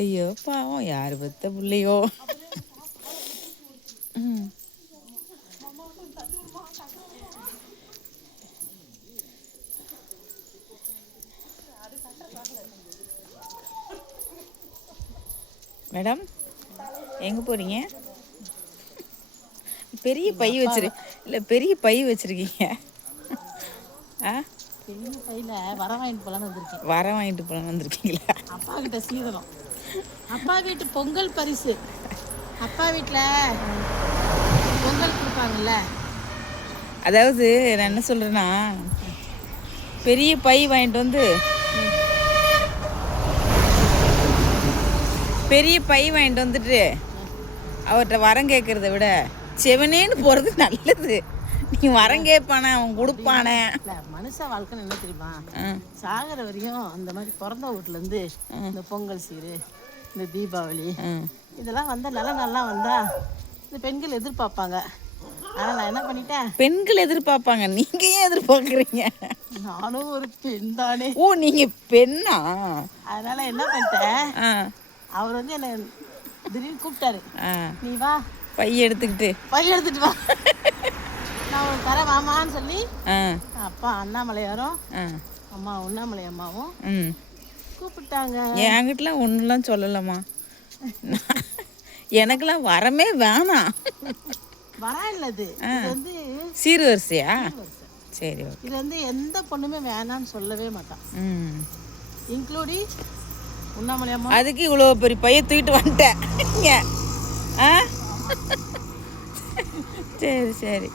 ஐயோ பாவம் யார் பெத்த பிள்ளையோ. மேடம் எங்கே போகிறீங்க? பெரிய பை வச்சிரு இல்லை பெரிய பை வச்சுருக்கீங்க. ஆ பெரிய பையில் வர வாங்கிட்டு போகலான்னு வந்திருக்கேன். வர வாங்கிட்டு போகலான்னு வந்திருக்கீங்களா? அப்பா கிட்ட சீதனம். அப்பா வீட்டு பொங்கல் பரிசு. அப்பா வீட்டில் பொங்கல் கொடுப்பாங்கல்ல. அதாவது நான் என்ன சொல்கிறேன்னா, பெரிய பை வாங்கிட்டு வந்து பெரிய பை வாங்கிட்டு வந்துட்டு அவர்கிட்ட வரம் கேட்குறத விட செவனேன்னு போகிறது நல்லது. நீ வரம் கேட்பானே அவன் கொடுப்பானே. மனுஷ வாழ்க்கைன்னு என்ன தெரியுமா, சாகிற வரையும் அந்த மாதிரி பிறந்த வீட்டிலேருந்து இந்த பொங்கல் சீரு, இந்த தீபாவளி இதெல்லாம் வந்தால் நல்ல நாள்லாம் வந்தால் இந்த பெண்கள் எதிர்பார்ப்பாங்க. ஆனால் நான் என்ன பண்ணிட்டேன், பெண்கள் எதிர்பார்ப்பாங்க, நீங்கள் ஏன் எதிர்பார்க்குறீங்க? நானும் ஒரு பெண் தானே. ஓ நீங்கள் பெண்ணா? அதனால் என்ன பண்ணிட்டேன், அவர் வந்து என்னை திடீர்னு கூப்பிட்டாரு, நீ வா பை எடுத்துக்கிட்டு வா நான் ஒரு தர வாமான்னு சொல்லி அப்பா அண்ணாமலையாரும் அம்மா உண்ணாமலை அம்மாவும் கூப்பிட்டாங்க. என்கிட்டலாம் ஒன்றுலாம் சொல்லலாமா, எனக்கெல்லாம் வரமே வேணாம். வரா இல்லது இது வந்து சீர் வரிசையா? சரி, இது வந்து எந்த பொண்ணுமே வேணான்னு சொல்லவே மாட்டான், இன்க்ளூடிங் உண்ணாமலை அம்மா. அதுக்கு இவ்வளோ பெரிய பைய தூக்கிட்டு வந்துட்டேன். சரி சரி.